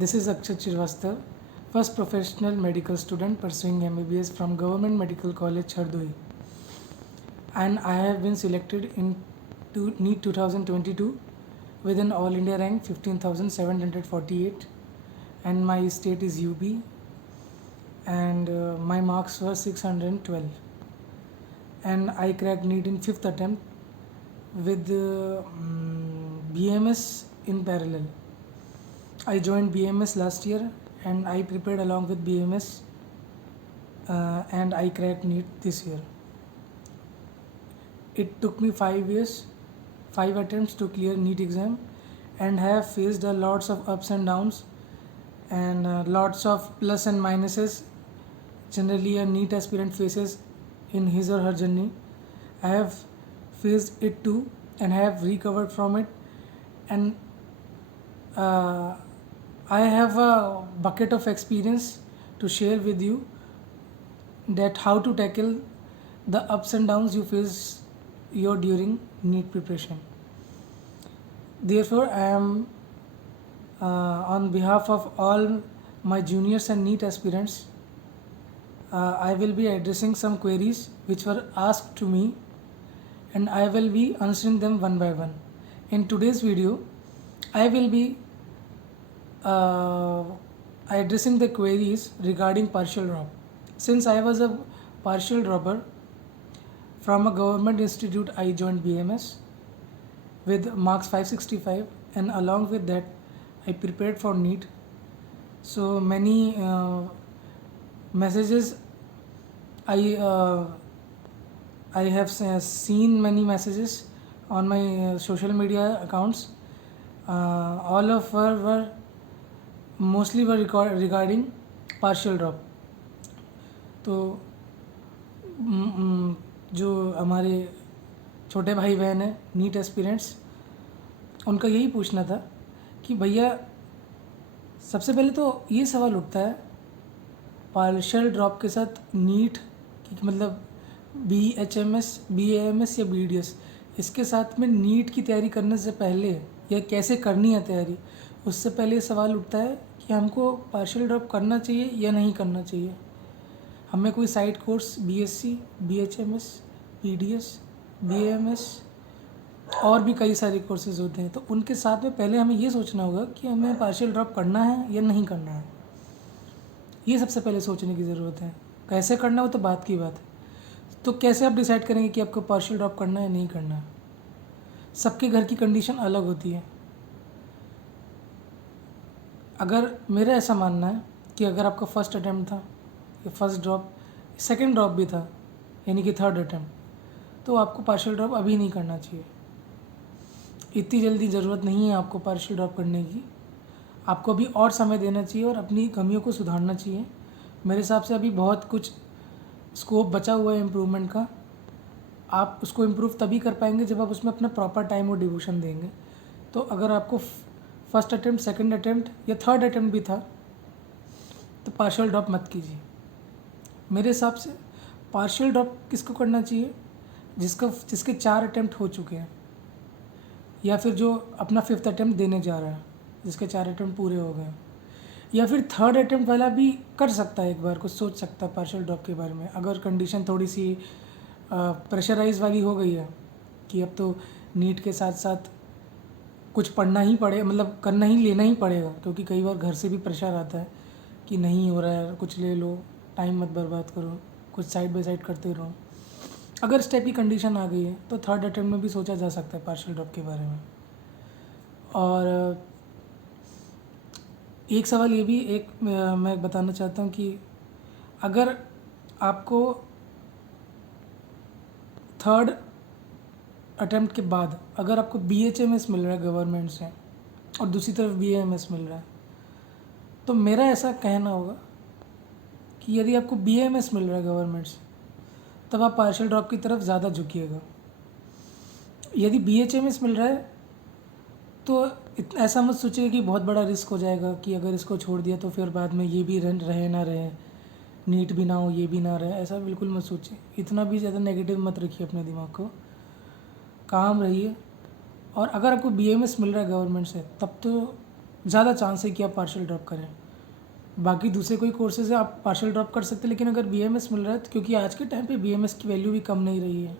This is Akshat Srivastava, first professional medical student pursuing MBBS from Government Medical College, Hardoi. And I have been selected in NEET 2022 with an All India rank 15,748, and my state is UP, and my marks were 612. And I cracked NEET in 5th attempt with BMS in parallel. I joined BMS last year and I prepared along with BMS, and I cracked NEET this year. It took me 5 years, 5 attempts to clear NEET exam, and have faced a lots of ups and downs and lots of plus and minuses generally a NEET aspirant faces in his or her journey. I have faced it too and have recovered from it, and I have a bucket of experience to share with you that how to tackle the ups and downs you face during NEET preparation. Therefore, I am on behalf of all my juniors and NEET aspirants, I will be addressing some queries which were asked to me, and I will be answering them one by one. In today's video, I will be addressing the queries regarding partial drop. Since I was a partial dropper from a government institute, I joined BMS with marks 565, and along with that I prepared for NEET. So many messages I have seen many messages on my social media accounts. All of were mostly were regarding partial drop. तो जो हमारे छोटे भाई बहन हैं NEET aspirants, उनका यही पूछना था कि भैया सबसे पहले तो ये सवाल उठता है पार्शियल ड्रॉप के साथ नीट की मतलब BHMS, BAMS या BDS, इसके साथ में नीट की तैयारी करने से पहले या कैसे करनी है तैयारी, उससे पहले ये सवाल उठता है कि हमको पार्शियल ड्रॉप करना चाहिए या नहीं करना चाहिए। हमें कोई side course BSc, BHMS, BDS, BAMS और भी कई सारे कोर्सेज होते हैं, तो उनके साथ में पहले हमें ये सोचना होगा कि हमें पार्शियल ड्रॉप करना है या नहीं करना है। ये सबसे पहले सोचने की ज़रूरत है। कैसे करना हो तो बात की बात है। तो कैसे आप डिसाइड करेंगे कि आपको पार्शियल ड्रॉप करना है या नहीं करना है? सबके घर की कंडीशन अलग होती है। अगर मेरा ऐसा मानना है कि अगर आपका फर्स्ट अटैम्प्ट था या फर्स्ट ड्रॉप, सेकंड ड्रॉप भी था यानी कि थर्ड अटैम्प्ट, तो आपको पार्शियल ड्रॉप अभी नहीं करना चाहिए। इतनी जल्दी ज़रूरत नहीं है आपको पार्शियल ड्रॉप करने की। आपको अभी और समय देना चाहिए और अपनी कमियों को सुधारना चाहिए। मेरे हिसाब से अभी बहुत कुछ स्कोप बचा हुआ है इम्प्रूवमेंट का। आप उसको इम्प्रूव तभी कर पाएंगे जब आप उसमें अपना प्रॉपर टाइम और डिवोशन देंगे। तो अगर आपको फर्स्ट अटैम्प्ट, सेकंड अटैम्प्ट या थर्ड अटैम्प्ट भी था तो पार्शियल ड्रॉप मत कीजिए। मेरे हिसाब से पार्शियल ड्रॉप किसको करना चाहिए? जिसके 4 अटैम्प्ट हो चुके हैं, या फिर जो अपना 5th अटैम्प्ट देने जा रहा है, जिसके 4 अटैम्प्ट पूरे हो गए, या फिर थर्ड अटैम्प्ट वाला भी कर सकता है, एक बार कुछ सोच सकता है पार्शियल ड्रॉप के बारे में। अगर कंडीशन थोड़ी सी प्रेशराइज वाली हो गई है कि अब तो नीट के साथ साथ कुछ पढ़ना ही पड़े, मतलब करना ही लेना ही पड़ेगा, क्योंकि कई बार घर से भी प्रेशर आता है कि नहीं हो रहा है, कुछ ले लो, टाइम मत बर्बाद करो, कुछ साइड बाय साइड करते रहो। अगर इस टाइप की कंडीशन आ गई है तो थर्ड अटैम्प्ट में भी सोचा जा सकता है पार्शियल ड्रॉप के बारे में। और एक सवाल ये भी मैं बताना चाहता हूँ कि अगर आपको थर्ड अटैम्प्ट के बाद अगर आपको BHMS मिल रहा है गवर्नमेंट से और दूसरी तरफ BAMS मिल रहा है, तो मेरा ऐसा कहना होगा कि यदि आपको BAMS मिल रहा है गवर्नमेंट से तब आप पार्शियल ड्रॉप की तरफ ज़्यादा झुकिएगा। यदि BHMS मिल रहा है तो ऐसा मत सोचिए कि बहुत बड़ा रिस्क हो जाएगा कि अगर इसको छोड़ दिया तो फिर बाद में ये भी रहे ना रहे, नीट भी ना हो, ये भी ना रहे। ऐसा बिल्कुल मत सोचिए, इतना भी ज़्यादा नेगेटिव मत रखिए अपने दिमाग को, काम रहिए। और अगर आपको BMS मिल रहा है गवर्नमेंट से तब तो ज़्यादा चांस है कि आप पार्शियल ड्रॉप करें। बाकी दूसरे कोई कोर्सेज है आप पार्शियल ड्रॉप कर सकते हैं, लेकिन अगर बीएमएस मिल रहा है तो, क्योंकि आज के टाइम पे बीएमएस की वैल्यू भी कम नहीं रही है,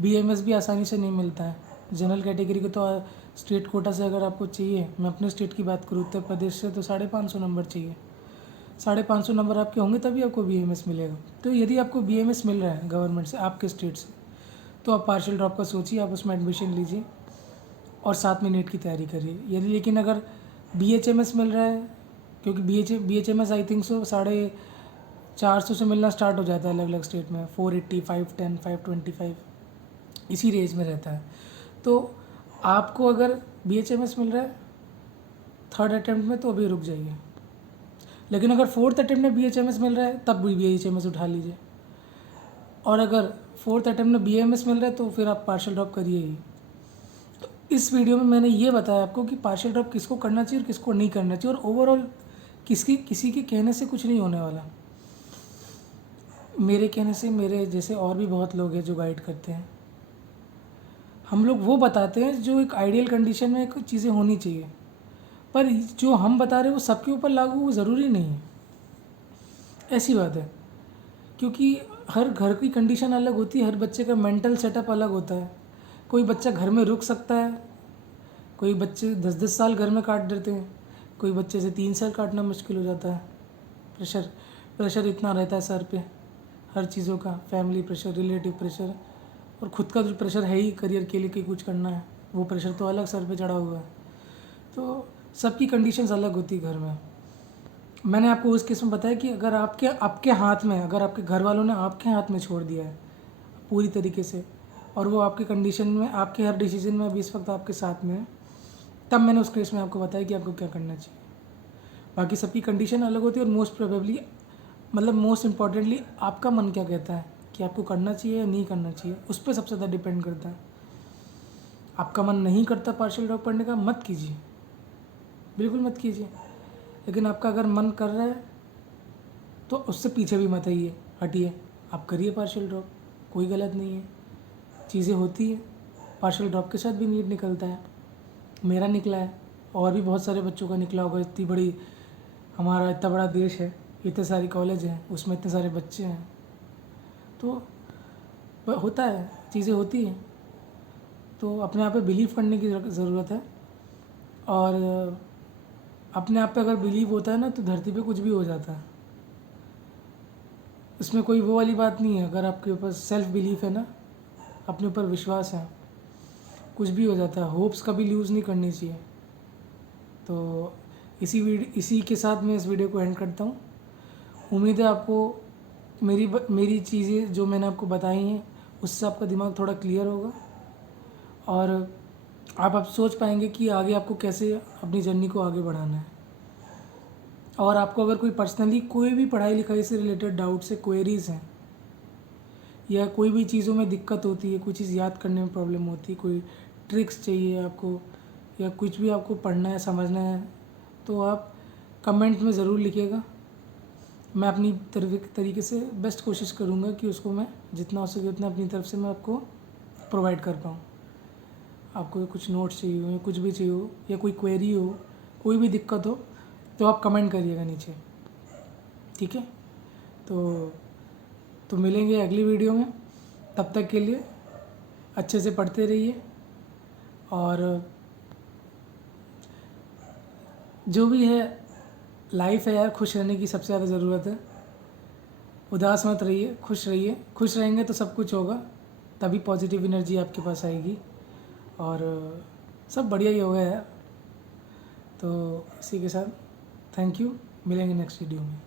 बीएमएस भी आसानी से नहीं मिलता है। जनरल कैटेगरी को तो स्टेट कोटा से अगर आपको चाहिए, मैं अपने स्टेट की बात करूँ उत्तर प्रदेश से, तो 550 नंबर चाहिए। 550 नंबर आपके होंगे तभी आपको बीएमएस मिलेगा। तो यदि आपको बीएमएस मिल रहा है गवर्नमेंट से आपके स्टेट से, तो आप पार्शियल ड्रॉप का सोचिए, आप उसमें एडमिशन लीजिए और साथ में नीट की तैयारी करिए। यदि लेकिन अगर बीएचएमएस मिल रहा है, क्योंकि बीएचएमएस आई थिंक सो 450 से मिलना स्टार्ट हो जाता है अलग अलग स्टेट में, 480, 510, 525 इसी रेंज में रहता है। तो आपको अगर बीएचएमएस मिल रहा है थर्ड अटैम्प्ट में तो अभी रुक जाइए, लेकिन अगर फोर्थ अटैम्प्ट में बीएचएमएस मिल रहा है तब भी बीएचएमएस उठा लीजिए, और अगर फोर्थ अटैम्प्ट में बीएमएस मिल रहा है तो फिर आप पार्शियल ड्रॉप करिए ही। तो इस वीडियो में मैंने ये बताया आपको कि पार्शियल ड्रॉप किसको करना चाहिए और किसको नहीं करना चाहिए, और ओवरऑल किसी के कहने से कुछ नहीं होने वाला। मेरे कहने से, मेरे जैसे और भी बहुत लोग हैं जो गाइड करते हैं, हम लोग वो बताते हैं जो एक आइडियल कंडीशन में चीज़ें होनी चाहिए, पर जो हम बता रहे हैं वो सबके ऊपर लागू वो ज़रूरी नहीं है, ऐसी बात है। क्योंकि हर घर की कंडीशन अलग होती है, हर बच्चे का मेंटल सेटअप अलग होता है। कोई बच्चा घर में रुक सकता है, कोई बच्चे 10-10 साल घर में काट देते हैं, कोई बच्चे से 3 साल काटना मुश्किल हो जाता है। प्रेशर इतना रहता है सर पे हर चीज़ों का, फैमिली प्रेशर, रिलेटिव प्रेशर, और ख़ुद का जो प्रेशर है ही करियर के लिए कि कुछ करना है, वो प्रेशर तो अलग सर पे चढ़ा हुआ है। तो सबकी कंडीशंस अलग होती है घर में। मैंने आपको उस केस में बताया कि अगर आपके हाथ में, अगर आपके घर वालों ने आपके हाथ में छोड़ दिया है पूरी तरीके से, और वो आपके कंडीशन में, आपके हर डिसीजन में अभी इस वक्त आपके साथ में है, तब मैंने उस केस में आपको बताया कि आपको क्या करना चाहिए। बाकी सबकी कंडीशन अलग होती है, और मोस्ट इम्पॉर्टेंटली आपका मन क्या कहता है कि आपको करना चाहिए या नहीं करना चाहिए, उस पर सबसे ज़्यादा डिपेंड करता है। आपका मन नहीं करता पार्शियल ड्रॉप पढ़ने का, मत कीजिए, बिल्कुल मत कीजिए। लेकिन आपका अगर मन कर रहा है तो उससे पीछे भी मत हटिए, आप करिए पार्शियल ड्रॉप, कोई गलत नहीं है। चीज़ें होती है, पार्शियल ड्रॉप के साथ भी नीट निकलता है, मेरा निकला है, और भी बहुत सारे बच्चों का निकला होगा। हमारा इतना बड़ा देश है, इतने सारे कॉलेज हैं, उसमें इतने सारे बच्चे हैं, तो होता है, चीज़ें होती हैं। तो अपने आप पे बिलीव करने की ज़रूरत है, और अपने आप पे अगर बिलीव होता है ना तो धरती पे कुछ भी हो जाता है। इसमें कोई वो वाली बात नहीं है, अगर आपके ऊपर सेल्फ बिलीफ है ना, अपने ऊपर विश्वास है, कुछ भी हो जाता है। होप्स कभी लूज़ नहीं करनी चाहिए। तो इसी के साथ मैं इस वीडियो को एंड करता हूँ। उम्मीद है आपको मेरी चीज़ें जो मैंने आपको बताई हैं उससे आपका दिमाग थोड़ा क्लियर होगा, और आप सोच पाएंगे कि आगे आपको कैसे अपनी जर्नी को आगे बढ़ाना है। और आपको अगर कोई पर्सनली कोई भी पढ़ाई लिखाई से रिलेटेड डाउट्स है, क्वेरीज़ हैं, या कोई भी चीज़ों में दिक्कत होती है, कोई चीज़ याद करने में प्रॉब्लम होती है, कोई ट्रिक्स चाहिए आपको, या कुछ भी आपको पढ़ना है, समझना है, तो आप कमेंट में ज़रूर लिखिएगा। मैं अपनी तरीके से बेस्ट कोशिश करूँगा कि उसको मैं जितना हो सके उतना अपनी तरफ से मैं आपको प्रोवाइड कर पाऊँ। आपको कुछ नोट्स चाहिए हो या कुछ भी चाहिए हो, या कोई क्वेरी हो, कोई भी दिक्कत हो, तो आप कमेंट करिएगा नीचे, ठीक है। तो मिलेंगे अगली वीडियो में, तब तक के लिए अच्छे से पढ़ते रहिए, और जो भी है लाइफ है यार, खुश रहने की सबसे ज़्यादा ज़रूरत है। उदास मत रहिए, खुश रहिए। खुश रहेंगे तो सब कुछ होगा, तभी पॉजिटिव एनर्जी आपके पास आएगी, और सब बढ़िया ही होगा यार। तो इसी के साथ थैंक यू, मिलेंगे नेक्स्ट वीडियो में।